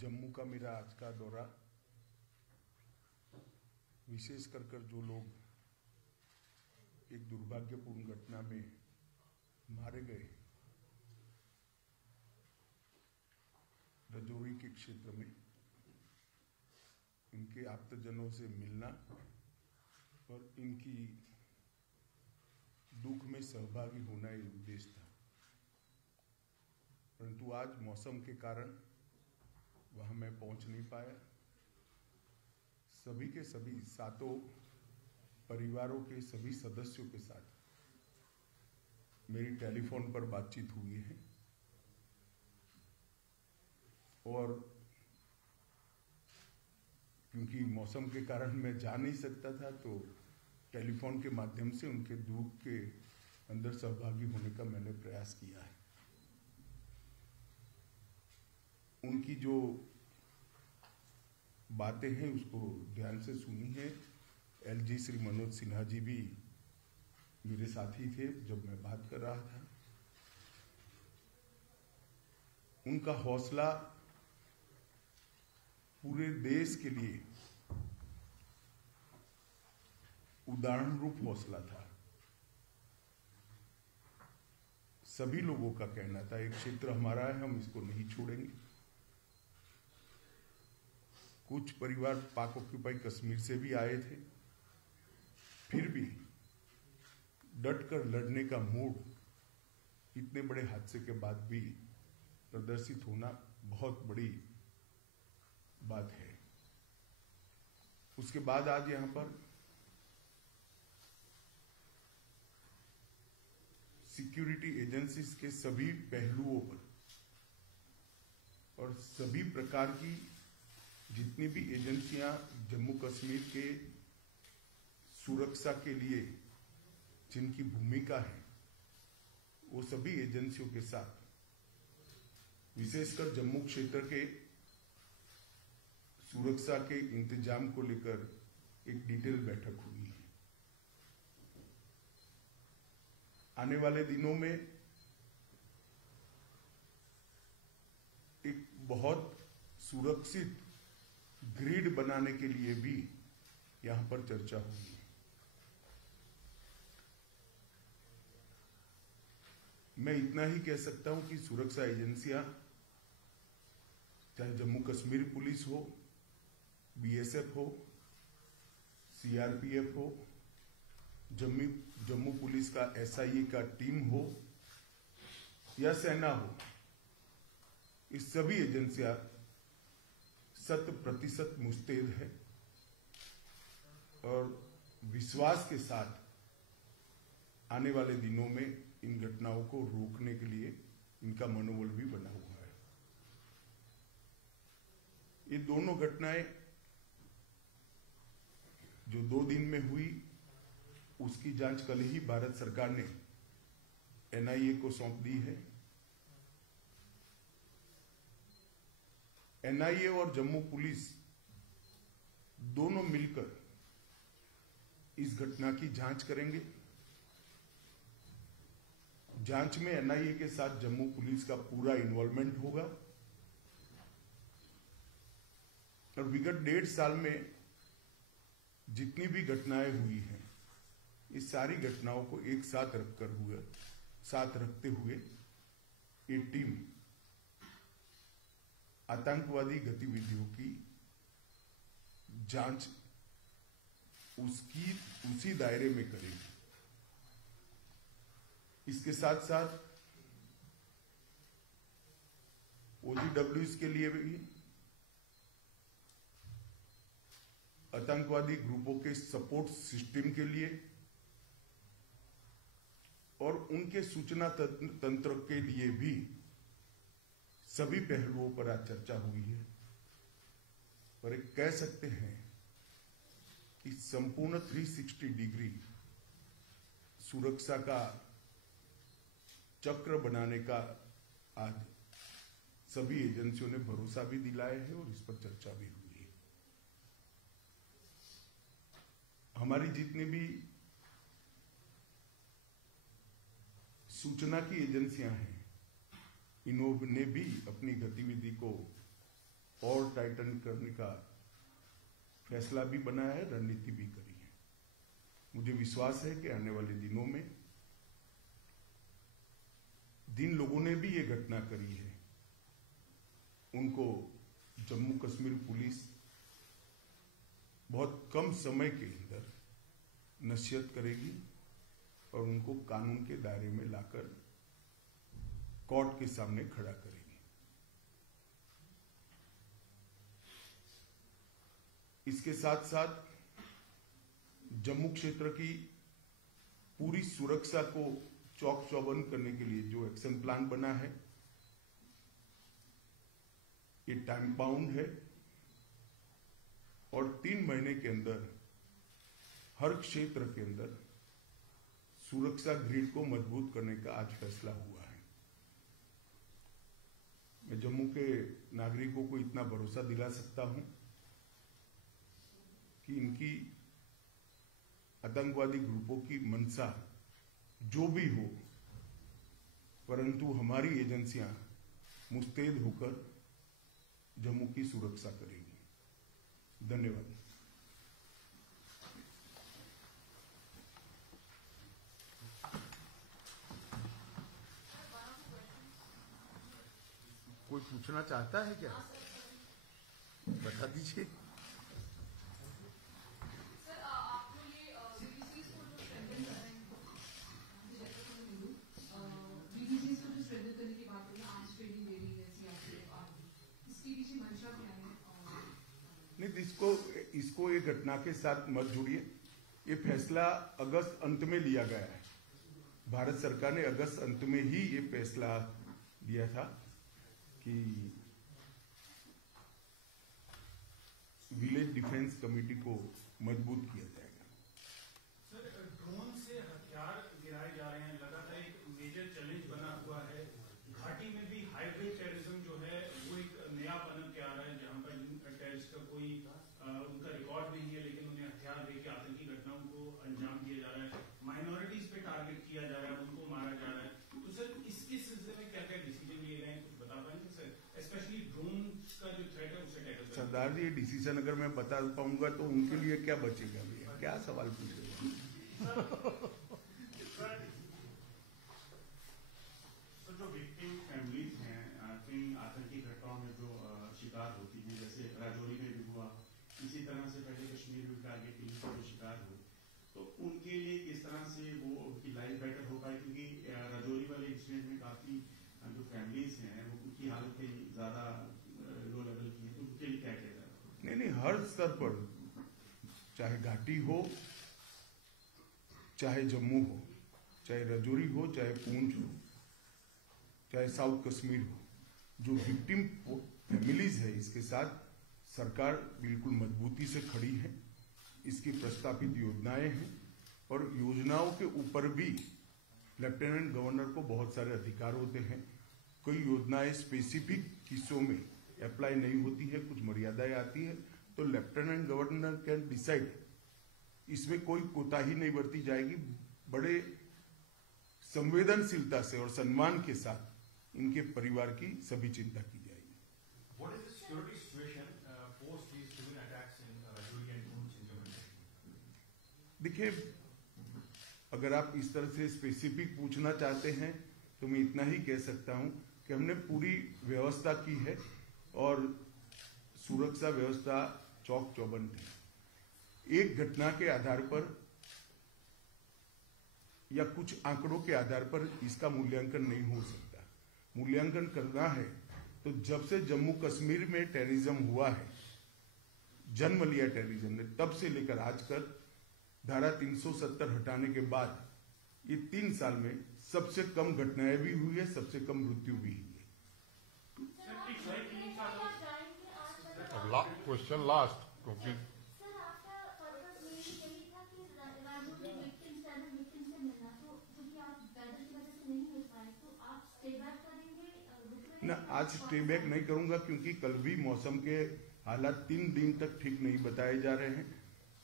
जम्मू का मेरा आज का दौरा विशेष कर जो लोग एक दुर्भाग्यपूर्ण घटना में मारे गए रजौरी के क्षेत्र में, इनके आप्तजनों से मिलना और इनकी दुख में सहभागी होना ये उद्देश्य था। परंतु आज मौसम के कारण वहां मैं पहुंच नहीं पाया। सभी के सभी सातों परिवारों के सभी सदस्यों के साथ मेरी टेलीफोन पर बातचीत हुई है और क्योंकि मौसम के कारण मैं जा नहीं सकता था तो टेलीफोन के माध्यम से उनके दुख के अंदर सहभागी होने का मैंने प्रयास किया है। उनकी जो बातें हैं उसको ध्यान से सुनी है। एलजी श्री मनोज सिन्हा जी भी मेरे साथी थे जब मैं बात कर रहा था। उनका हौसला पूरे देश के लिए उदाहरण रूप हौसला था। सभी लोगों का कहना था एक क्षेत्र हमारा है, हम इसको नहीं छोड़ेंगे। कुछ परिवार पाक ऑक्यूपाई कश्मीर से भी आए थे, फिर भी डटकर लड़ने का मूड इतने बड़े हादसे के बाद भी प्रदर्शित होना बहुत बड़ी बात है। उसके बाद आज यहां पर सिक्योरिटी एजेंसीज के सभी पहलुओं पर और सभी प्रकार की जितनी भी एजेंसियां जम्मू कश्मीर के सुरक्षा के लिए जिनकी भूमिका है वो सभी एजेंसियों के साथ विशेषकर जम्मू क्षेत्र के सुरक्षा के इंतजाम को लेकर एक डिटेल बैठक हुई है। आने वाले दिनों में एक बहुत सुरक्षित ग्रिड बनाने के लिए भी यहां पर चर्चा होगी। मैं इतना ही कह सकता हूं कि सुरक्षा एजेंसियां चाहे जम्मू कश्मीर पुलिस हो, बीएसएफ हो, सीआरपीएफ हो, जम्मू पुलिस का एसआईए का टीम हो या सेना हो, इस सभी एजेंसियां 100% मुस्तैद है और विश्वास के साथ आने वाले दिनों में इन घटनाओं को रोकने के लिए इनका मनोबल भी बना हुआ है। ये दोनों घटनाएं जो 2 दिन में हुई उसकी जांच कल ही भारत सरकार ने एनआईए को सौंप दी है। एनआईए और जम्मू पुलिस दोनों मिलकर इस घटना की जांच करेंगे। जांच में एनआईए के साथ जम्मू पुलिस का पूरा इन्वॉल्वमेंट होगा और विगत 1.5 साल में जितनी भी घटनाएं हुई हैं इस सारी घटनाओं को एक साथ रखते हुए ये टीम आतंकवादी गतिविधियों की जांच उसी दायरे में करेगी। इसके साथ साथ ओजीडब्ल्यूएस के लिए भी आतंकवादी ग्रुपों के सपोर्ट सिस्टम के लिए और उनके सूचना तंत्र के लिए भी सभी पहलुओं पर आज चर्चा हुई है। और एक कह सकते हैं कि संपूर्ण 360 डिग्री सुरक्षा का चक्र बनाने का आज सभी एजेंसियों ने भरोसा भी दिलाया है और इस पर चर्चा भी हुई है। हमारी जितनी भी सूचना की एजेंसियां हैं इन्होंने भी अपनी गतिविधि को और टाइटन करने का फैसला भी बनाया है, रणनीति भी करी है। मुझे विश्वास है कि आने वाले दिनों में जिन लोगों ने भी ये घटना करी है उनको जम्मू कश्मीर पुलिस बहुत कम समय के अंदर नसीहत करेगी और उनको कानून के दायरे में लाकर कोर्ट के सामने खड़ा करेगी। इसके साथ साथ जम्मू क्षेत्र की पूरी सुरक्षा को चौक चौबंद करने के लिए जो एक्शन प्लान बना है ये टाइम बाउंड है और 3 महीने के अंदर हर क्षेत्र के अंदर सुरक्षा ग्रिड को मजबूत करने का आज फैसला हुआ है। मैं जम्मू के नागरिकों को इतना भरोसा दिला सकता हूं कि इनकी आतंकवादी ग्रुपों की मंशा जो भी हो, परंतु हमारी एजेंसियां मुस्तैद होकर जम्मू की सुरक्षा करेगी। धन्यवाद। कोई पूछना चाहता है क्या? बता दीजिए। नहीं, इसको एक घटना के साथ मत जोड़िए। ये फैसला अगस्त अंत में लिया गया है। भारत सरकार ने अगस्त अंत में ही ये फैसला लिया था कि विलेज डिफेंस कमेटी को मजबूत किया जाएगा। सर, ड्रोन से हथियार गिराए जा रहे हैं, लगातार एक मेजर चैलेंज बना हुआ है। घाटी में भी हाइब्रिड टेररिज्म जो है वो एक नया पनप के आ रहा है, जहां पर टेररिस्ट का कोई उनका रिकॉर्ड नहीं है, लेकिन उन्हें हथियार देकर आतंकी घटनाओं को अंजाम दिया जा रहा है। माइनॉरिटीज पे टारगेट किया जा रहा है, उनको मारा जा रहा है। तो सर, इसके सिलसिले में क्या क्या डिसीजन लिए गए हैं, कुछ बता पाएंगे सर? स्पेशली ड्रोन का जो थ्रेट है उसे टैकल। सरदार जी, ये डिसीजन अगर मैं बता पाऊंगा तो उनके लिए क्या बचेगा भैया? क्या सवाल पूछेगा? जो विक्टिम फैमिलीज हैं इन आतंकी घटनाओं में जो शिकार होती हैं, जैसे राजौरी में भी हुआ, इसी तरह से पहले कश्मीर में टारगेटिंग के जो शिकार हुए, तो उनके लिए किस तरह से वो उनकी लाइफ बेटर हो पाए? क्योंकि राजौरी वाले इंसिडेंट में काफी जो फैमिलीज हैं वो उनकी हालतें ज्यादा लो लेवल की है, तो उनके लिए क्या किया जाए? नहीं, हर स्तर पर, चाहे घाटी हो, चाहे जम्मू हो, चाहे राजौरी हो, चाहे पूंछ हो, चाहे साउथ कश्मीर हो, जो विक्टिम फैमिलीज है इसके साथ सरकार बिल्कुल मजबूती से खड़ी है। इसकी प्रस्तावित योजनाएं हैं और योजनाओं के ऊपर भी लेफ्टिनेंट गवर्नर को बहुत सारे अधिकार होते हैं। कोई योजनाएं स्पेसिफिक हिस्सों में अप्लाई नहीं होती है, कुछ मर्यादाएं आती है, तो लेफ्टिनेंट गवर्नर कैन डिसाइड। इसमें कोई कोताही नहीं बरती जाएगी। बड़े संवेदनशीलता से और सम्मान के साथ इनके परिवार की सभी चिंता की जाएगी। What is the security situation post these civil attacks in Rajouri and Poonch in Jammu? देखिए, अगर आप इस तरह से स्पेसिफिक पूछना चाहते हैं तो मैं इतना ही कह सकता हूं कि हमने पूरी व्यवस्था की है और सुरक्षा व्यवस्था चौक चौबंद है। एक घटना के आधार पर या कुछ आंकड़ों के आधार पर इसका मूल्यांकन नहीं हो सकता। मूल्यांकन करना है तो जब से जम्मू कश्मीर में टेररिज्म हुआ है, जन्म लिया टेररिज्म ने, तब से लेकर आज तक धारा 370 हटाने के बाद ये 3 साल में सबसे कम घटनाएं भी हुई है, सबसे कम मृत्यु भी हुई है। क्वेश्चन लास्ट क्योंकि ना, आज स्टे बैक नहीं करूंगा क्योंकि कल भी मौसम के हालात 3 दिन तक ठीक नहीं बताए जा रहे हैं,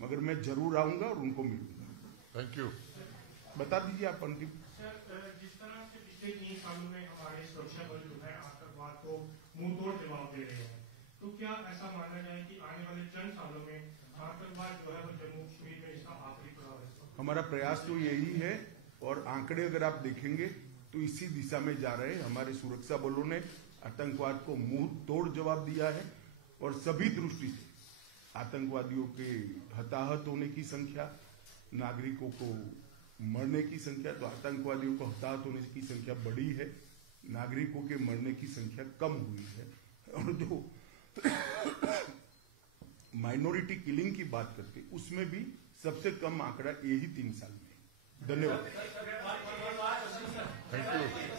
मगर मैं जरूर आऊंगा और उनको मिलूंगा। Thank you. बता दीजिए आप अंतिम। सर, जिस तरह से पिछले 3 सालों में हमारे सुरक्षा बल जो है आतंकवाद को मुंह तोड़ जवाब दे रहे हैं, तो क्या ऐसा माना जाए कि आने वाले चंद सालों में आतंकवाद जो है वो जम्मू कश्मीर में इसका आखिरी पड़ाव है? हमारा प्रयास तो यही है, और आंकड़े अगर आप देखेंगे तो इसी दिशा में जा रहे हैं। हमारे सुरक्षा बलों ने आतंकवाद को मुंह तोड़ जवाब दिया है, और सभी दृष्टि से आतंकवादियों के हताहत होने की संख्या, नागरिकों को मरने की संख्या, तो आतंकवादियों को हताहत होने की संख्या बढ़ी है, नागरिकों के मरने की संख्या कम हुई है। और जो माइनॉरिटी किलिंग की बात करते उसमें भी सबसे कम आंकड़ा यही 3 साल में है। धन्यवाद। Thank you.